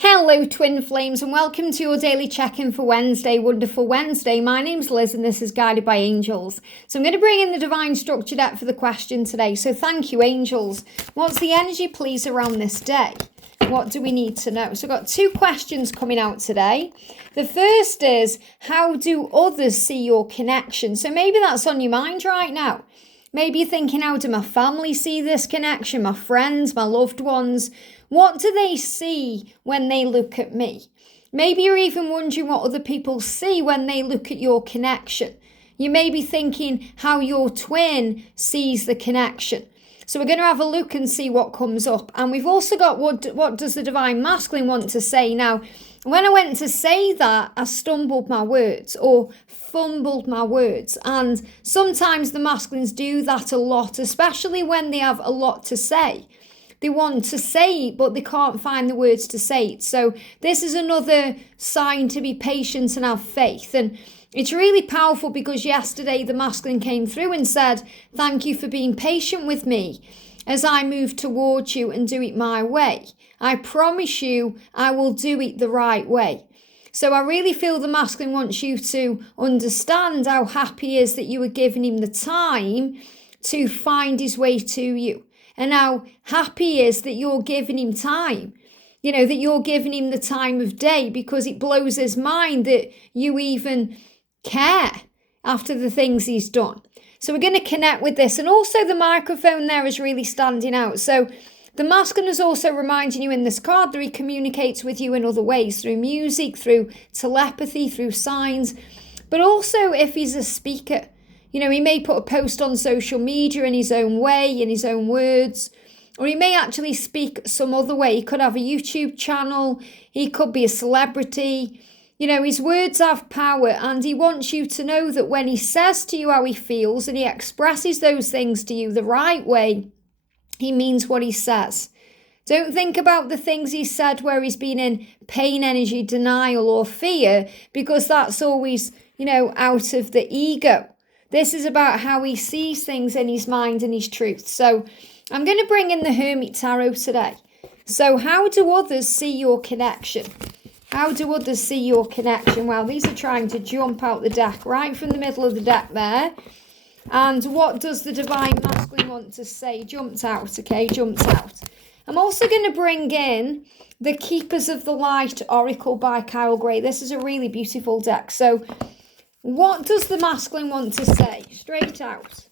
Hello twin flames and welcome to your daily check-in for Wednesday, Wonderful Wednesday. My name's Liz and this is Guided by Angels. So I'm going to bring in the Divine Structure deck for the question today. So thank you, angels. What's the energy please around this day? What do we need to know? So I've got two questions coming out today. The first is, how do others see your connection? So maybe that's on your mind right now. Maybe you're thinking, how do my family see this connection? My friends, my loved ones? What do they see when they look at me? Maybe you're even wondering what other people see when they look at your connection. You may be thinking how your twin sees the connection. So we're going to have a look and see what comes up. And we've also got what does the Divine Masculine want to say? Now, when I went to say that, I stumbled my words or fumbled my words. And sometimes the masculines do that a lot, especially when they have a lot to say. They want to say it, but they can't find the words to say it. So this is another sign to be patient and have faith. And it's really powerful because yesterday the masculine came through and said, thank you for being patient with me as I move towards you and do it my way. I promise you I will do it the right way. So I really feel the masculine wants you to understand how happy he is that you are giving him the time to find his way to you. And how happy he is that you're giving him time. You know, that you're giving him the time of day, because it blows his mind that you even care after the things he's done. So we're going to connect with this. And also the microphone there is really standing out. So the masculine is also reminding you in this card that he communicates with you in other ways, through music, through telepathy, through signs. But also if he's a speaker. You know, he may put a post on social media in his own way, in his own words, or he may actually speak some other way. He could have a YouTube channel. He could be a celebrity. You know, his words have power, and he wants you to know that when he says to you how he feels and he expresses those things to you the right way, he means what he says. Don't think about the things he said where he's been in pain, energy, denial, or fear, because that's always, you know, out of the ego. This is about how he sees things in his mind and his truth. So I'm going to bring in the Hermit Tarot today. So how do others see your connection? How do others see your connection? Well, these are trying to jump out the deck, right from the middle of the deck there. And what does the Divine Masculine want to say? Jumped out, okay, jumped out. I'm also going to bring in the Keepers of the Light Oracle by Kyle Gray. This is a really beautiful deck. So what does the masculine want to say? Straight out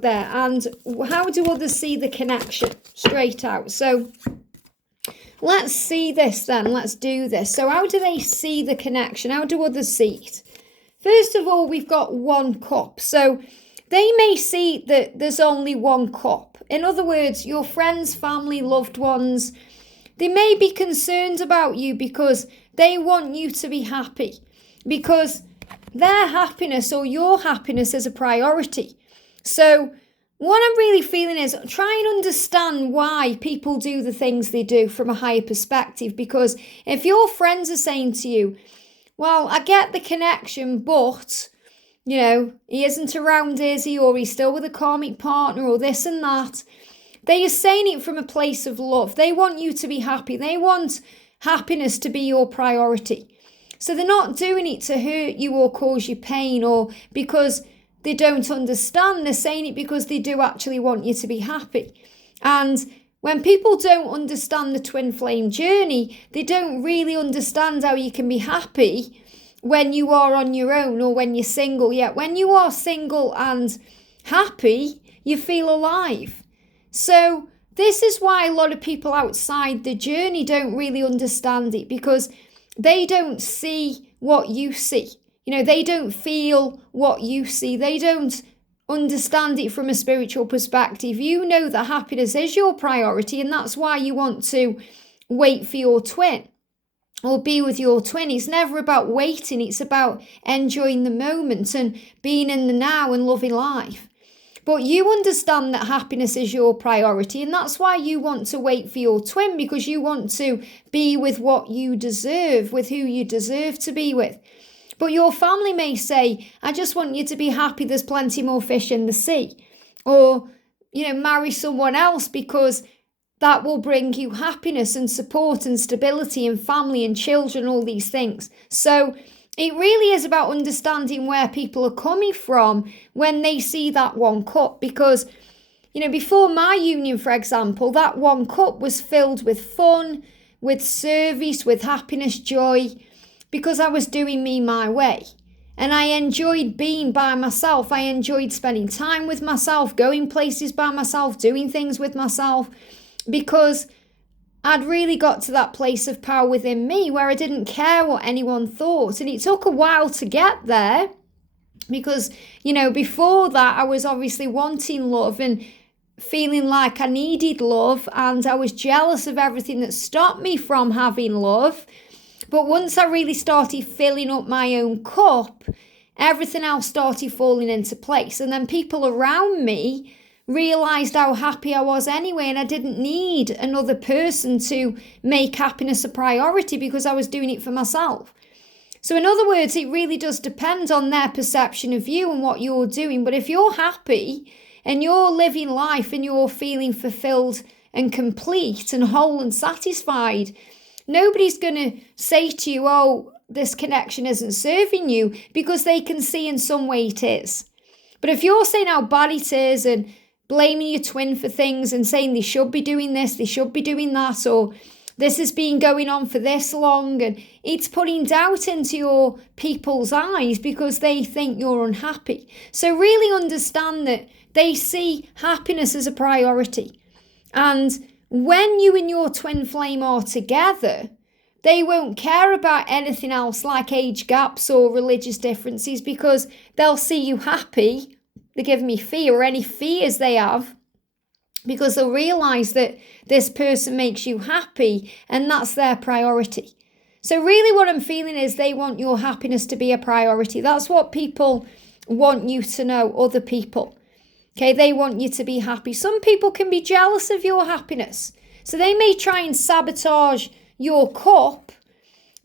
there. And how do others see the connection? Straight out. So let's see this then. Let's do this. So how do they see the connection? How do others see it? First of all, we've got one cup. So they may see that there's only one cup. In other words, your friends, family, loved ones, they may be concerned about you because they want you to be happy. Because their happiness or your happiness is a priority. So what I'm really feeling is try and understand why people do the things they do from a higher perspective. Because if your friends are saying to you, well, I get the connection, but, you know, he isn't around, is he? Or he's still with a karmic partner or this and that. They are saying it from a place of love. They want you to be happy. They want happiness to be your priority. So they're not doing it to hurt you or cause you pain or because they don't understand. They're saying it because they do actually want you to be happy. And when people don't understand the twin flame journey, they don't really understand how you can be happy when you are on your own or when you're single. Yet when you are single and happy, you feel alive. So this is why a lot of people outside the journey don't really understand it, because they don't see what you see. You know, they don't feel what you see. They don't understand it from a spiritual perspective. You know that happiness is your priority, and that's why you want to wait for your twin or be with your twin. It's never about waiting. It's about enjoying the moment and being in the now and loving life. But you understand that happiness is your priority, and that's why you want to wait for your twin, because you want to be with what you deserve, with who you deserve to be with. But your family may say, I just want you to be happy, there's plenty more fish in the sea. Or, you know, marry someone else because that will bring you happiness and support and stability and family and children, all these things. So it really is about understanding where people are coming from when they see that one cup. Because, before my union, for example, that one cup was filled with fun, with service, with happiness, joy, because I was doing me my way. And I enjoyed being by myself. I enjoyed spending time with myself, going places by myself, doing things with myself, because I'd really got to that place of power within me where I didn't care what anyone thought. And it took a while to get there because, before that, I was obviously wanting love and feeling like I needed love, and I was jealous of everything that stopped me from having love. But once I really started filling up my own cup, everything else started falling into place. And then people around me realised how happy I was anyway, and I didn't need another person to make happiness a priority because I was doing it for myself. So in other words, it really does depend on their perception of you and what you're doing. But if you're happy and you're living life and you're feeling fulfilled and complete and whole and satisfied, nobody's going to say to you, oh, this connection isn't serving you, because they can see in some way it is. But if you're saying how bad it is and blaming your twin for things and saying they should be doing this, they should be doing that, or this has been going on for this long, and it's putting doubt into your people's eyes because they think you're unhappy. So really understand that they see happiness as a priority. And when you and your twin flame are together, they won't care about anything else like age gaps or religious differences, because they'll see you happy. They give me fear, or any fears they have, because they'll realise that this person makes you happy and that's their priority. So really what I'm feeling is they want your happiness to be a priority. That's what people want you to know, other people. Okay, they want you to be happy. Some people can be jealous of your happiness. So they may try and sabotage your cup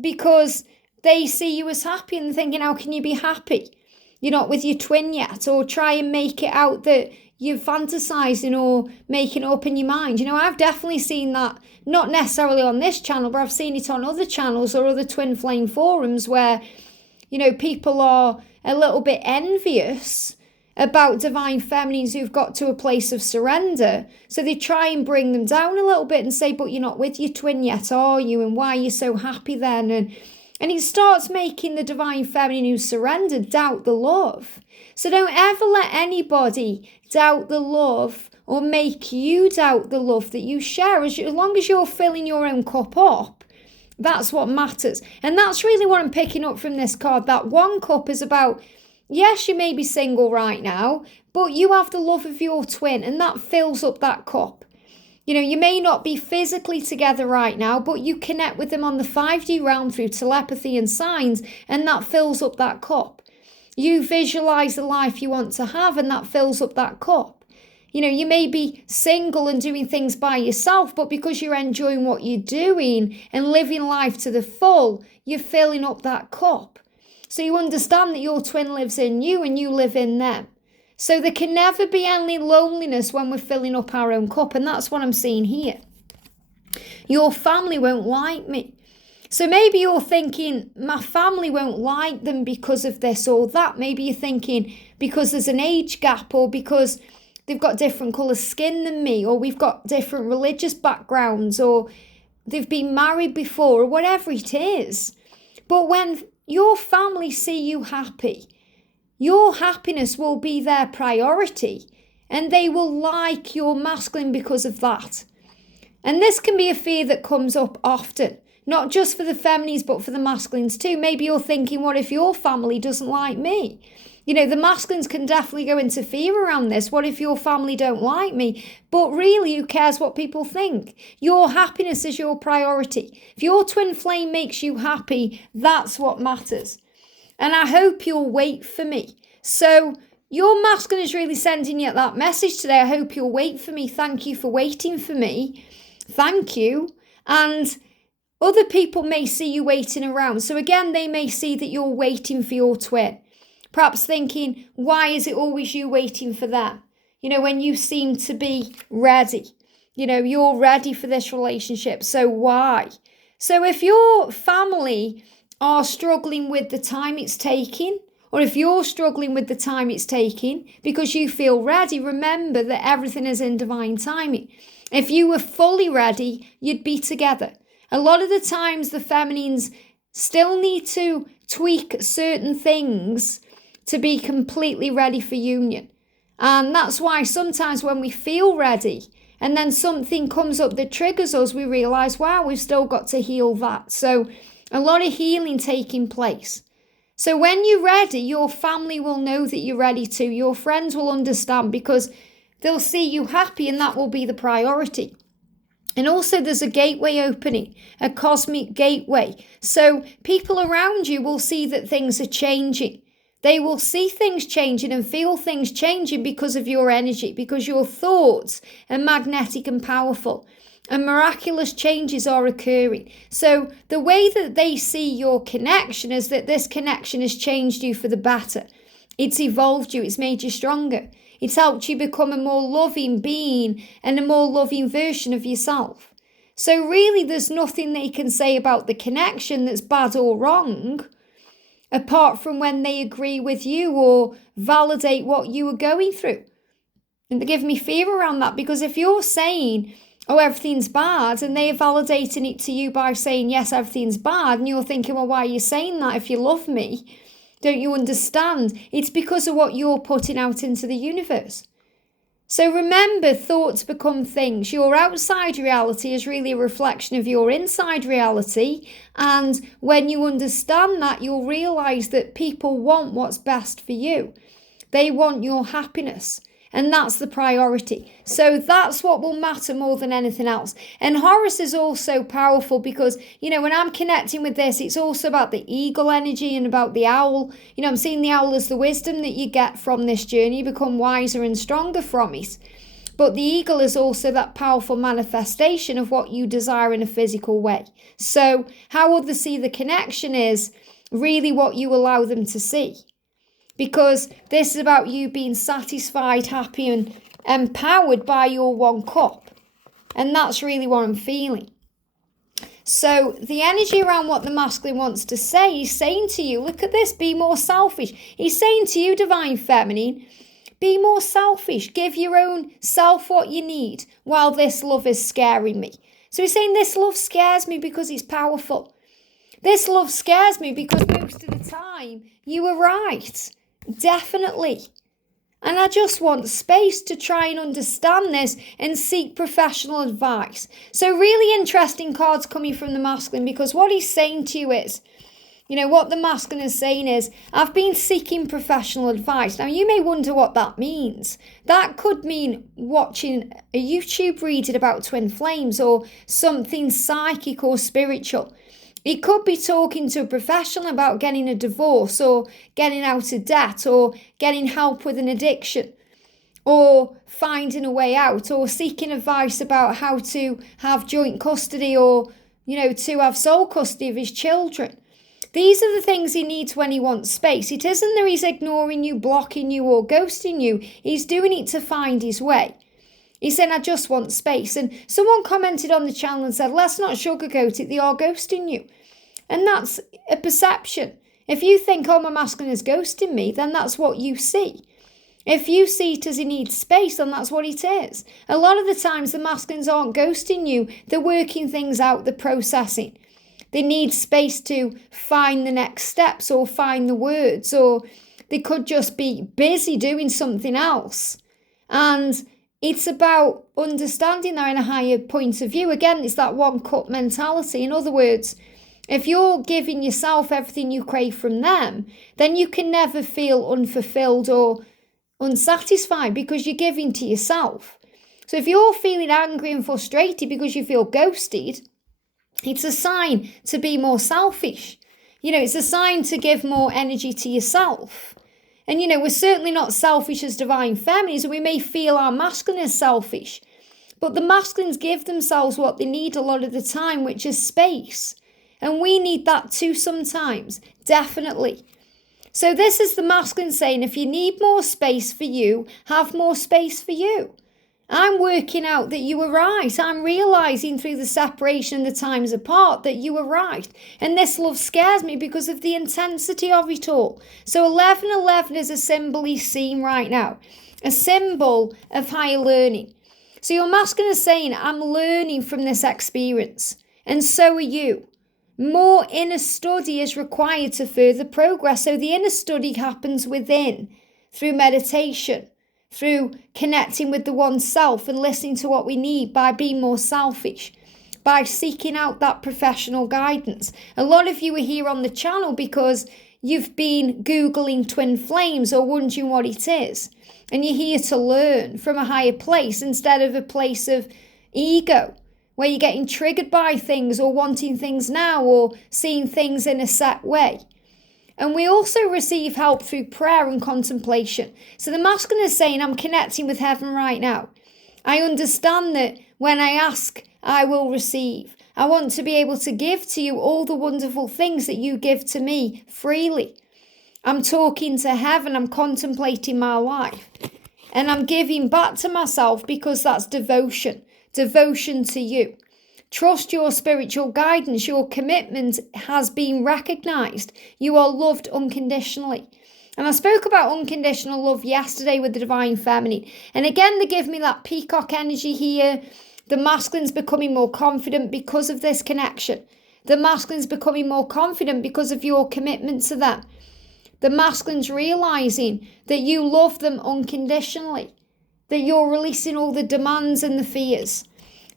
because they see you as happy and thinking, how can you be happy? You're not with your twin yet. Or try and make it out that you're fantasizing or making it up in your mind. I've definitely seen that, not necessarily on this channel, but I've seen it on other channels or other twin flame forums where, people are a little bit envious about divine feminines who've got to a place of surrender. So they try and bring them down a little bit and say, but you're not with your twin yet, are you? And why are you so happy then? And it starts making the divine feminine who surrendered doubt the love. So don't ever let anybody doubt the love or make you doubt the love that you share. As long as you're filling your own cup up, that's what matters. And that's really what I'm picking up from this card. That one cup is about, yes, you may be single right now, but you have the love of your twin, and that fills up that cup. You may not be physically together right now, but you connect with them on the 5D realm through telepathy and signs, and that fills up that cup. You visualize the life you want to have, and that fills up that cup. You may be single and doing things by yourself, but because you're enjoying what you're doing and living life to the full, you're filling up that cup. So you understand that your twin lives in you and you live in them. So there can never be any loneliness when we're filling up our own cup. And that's what I'm seeing here. Your family won't like me. So maybe you're thinking, my family won't like them because of this or that. Maybe you're thinking because there's an age gap, or because they've got different colour skin than me, or we've got different religious backgrounds, or they've been married before, or whatever it is. But when your family see you happy, your happiness will be their priority, and they will like your masculine because of that. And this can be a fear that comes up often, not just for the feminines, but for the masculines too. Maybe you're thinking, what if your family doesn't like me? The masculines can definitely go into fear around this. What if your family don't like me? But really, who cares what people think? Your happiness is your priority. If your twin flame makes you happy, that's what matters. And I hope you'll wait for me. So your masculine is really sending you that message today. I hope you'll wait for me. Thank you for waiting for me. Thank you. And other people may see you waiting around. So again, they may see that you're waiting for your twin. Perhaps thinking, why is it always you waiting for them? When you seem to be ready. You're ready for this relationship. So why? So if your family are struggling with the time it's taking, or if you're struggling with the time it's taking because you feel ready, remember that everything is in divine timing. If you were fully ready, you'd be together. A lot of the times the feminines still need to tweak certain things to be completely ready for union. And that's why sometimes when we feel ready and then something comes up that triggers us, we realize, wow, we've still got to heal that. So a lot of healing taking place. So when you're ready, your family will know that you're ready too. Your friends will understand because they'll see you happy, and that will be the priority. And also there's a gateway opening, a cosmic gateway. So people around you will see that things are changing. They will see things changing and feel things changing because of your energy, because your thoughts are magnetic and powerful. And miraculous changes are occurring. So the way that they see your connection is that this connection has changed you for the better. It's evolved you. It's made you stronger. It's helped you become a more loving being and a more loving version of yourself. So really, there's nothing they can say about the connection that's bad or wrong, apart from when they agree with you or validate what you were going through. And they give me fear around that, because if you're saying, oh, everything's bad, and they are validating it to you by saying, yes, everything's bad, and you're thinking, well, why are you saying that if you love me? Don't you understand? It's because of what you're putting out into the universe. So remember, thoughts become things. Your outside reality is really a reflection of your inside reality. And when you understand that, you'll realize that people want what's best for you. They want your happiness. And that's the priority. So that's what will matter more than anything else. And Horus is also powerful because, when I'm connecting with this, it's also about the eagle energy and about the owl. I'm seeing the owl as the wisdom that you get from this journey. You become wiser and stronger from it. But the eagle is also that powerful manifestation of what you desire in a physical way. So how others see the connection is really what you allow them to see. Because this is about you being satisfied, happy and empowered by your one cup. And that's really what I'm feeling. So the energy around what the masculine wants to say, he's saying to you, look at this, be more selfish. He's saying to you, divine feminine, be more selfish. Give your own self what you need while this love is scaring me. So he's saying this love scares me because it's powerful. This love scares me because most of the time you were right. Definitely. And I just want space to try and understand this and seek professional advice. So really interesting cards coming from the masculine, because what he's saying to you is, what the masculine is saying is, I've been seeking professional advice. Now you may wonder what that means. That could mean watching a YouTube reading about twin flames or something psychic or spiritual. It could be talking to a professional about getting a divorce or getting out of debt or getting help with an addiction or finding a way out or seeking advice about how to have joint custody or, to have sole custody of his children. These are the things he needs when he wants space. It isn't that he's ignoring you, blocking you or ghosting you. He's doing it to find his way. He's saying, I just want space. And someone commented on the channel and said, let's not sugarcoat it. They are ghosting you. And that's a perception. If you think, oh, my masculine is ghosting me, then that's what you see. If you see it as he needs space, then that's what it is. A lot of the times the masculines aren't ghosting you. They're working things out. They're processing. They need space to find the next steps or find the words, or they could just be busy doing something else. And it's about understanding that in a higher point of view. Again, it's that one cup mentality. In other words, if you're giving yourself everything you crave from them, then you can never feel unfulfilled or unsatisfied because you're giving to yourself. So if you're feeling angry and frustrated because you feel ghosted, it's a sign to be more selfish. It's a sign to give more energy to yourself. And, we're certainly not selfish as divine feminines. We may feel our masculine is selfish, but the masculines give themselves what they need a lot of the time, which is space. And we need that too sometimes, definitely. So this is the masculine saying, if you need more space for you, have more space for you. I'm working out that you were right. I'm realizing through the separation and the times apart that you were right. And this love scares me because of the intensity of it all. So 1111 is a symbol he's seen right now, a symbol of higher learning. So your masculine is saying, I'm learning from this experience, and so are you. More inner study is required to further progress. So the inner study happens within, through meditation, through connecting with the oneself and listening to what we need, by being more selfish, by seeking out that professional guidance. A lot of you are here on the channel because you've been Googling twin flames or wondering what it is. And you're here to learn from a higher place instead of a place of ego, where you're getting triggered by things or wanting things now or seeing things in a set way. And we also receive help through prayer and contemplation. So the masculine is saying, I'm connecting with heaven right now. I understand that when I ask, I will receive. I want to be able to give to you all the wonderful things that you give to me freely. I'm talking to heaven, I'm contemplating my life. And I'm giving back to myself because that's devotion to you. Trust your spiritual guidance. Your commitment has been recognized. You are loved unconditionally. And I spoke about unconditional love yesterday with the Divine Feminine. And again, they give me that peacock energy here. The masculine's becoming more confident because of this connection. The masculine's becoming more confident because of your commitment to them. The masculine's realizing that you love them unconditionally, that you're releasing all the demands and the fears.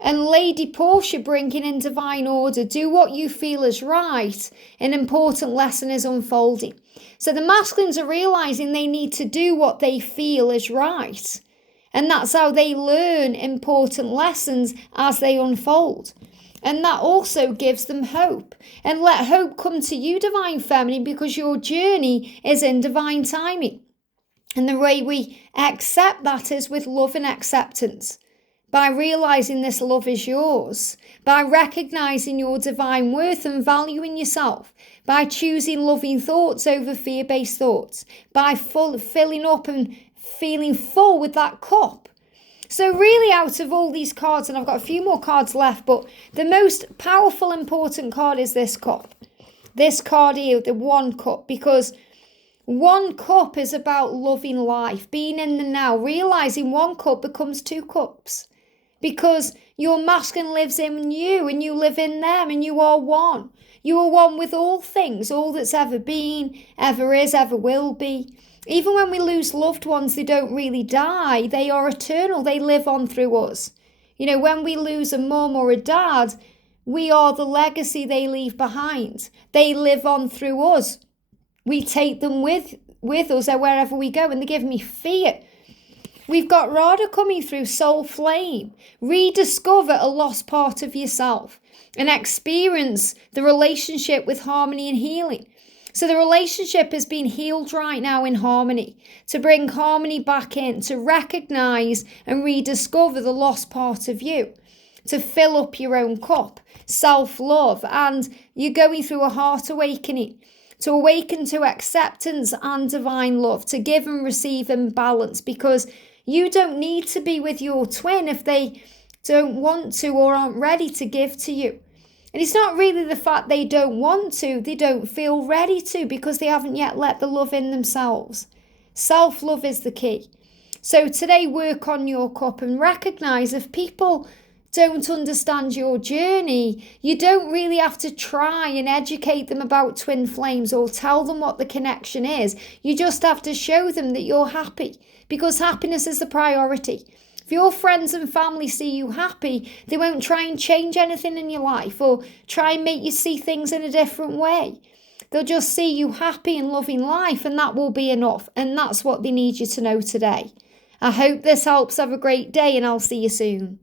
And Lady Portia bringing in divine order. Do what you feel is right. An important lesson is unfolding. So the masculines are realizing they need to do what they feel is right. And that's how they learn important lessons as they unfold. And that also gives them hope. And let hope come to you, Divine Feminine, because your journey is in divine timing. And the way we accept that is with love and acceptance. By realizing this love is yours, by recognizing your divine worth and valuing yourself, by choosing loving thoughts over fear-based thoughts, by filling up and feeling full with that cup. So really, out of all these cards, and I've got a few more cards left, but the most powerful, important card is this cup. This card here, the one cup, because one cup is about loving life, being in the now, realizing one cup becomes two cups. Because your masculine lives in you and you live in them and you are one. You are one with all things, all that's ever been, ever is, ever will be. Even when we lose loved ones, they don't really die. They are eternal. They live on through us. You know, when we lose a mum or a dad, we are the legacy they leave behind. They live on through us. We take them with us wherever we go, and they give me fear. We've got Radha coming through, soul flame. Rediscover a lost part of yourself and experience the relationship with harmony and healing. So the relationship is being healed right now in harmony, to bring harmony back in, to recognize and rediscover the lost part of you, to fill up your own cup, self-love, and you're going through a heart awakening, to awaken to acceptance and divine love, to give and receive in balance, because you don't need to be with your twin if they don't want to or aren't ready to give to you. And it's not really the fact they don't want to, they don't feel ready to, because they haven't yet let the love in themselves. Self-love is the key. So today, work on your cup and recognize if people don't understand your journey, you don't really have to try and educate them about twin flames or tell them what the connection is. You just have to show them that you're happy, because happiness is the priority. If your friends and family see you happy, they won't try and change anything in your life or try and make you see things in a different way. They'll just see you happy and loving life, and that will be enough. And that's what they need you to know today. I hope this helps. Have a great day, and I'll see you soon.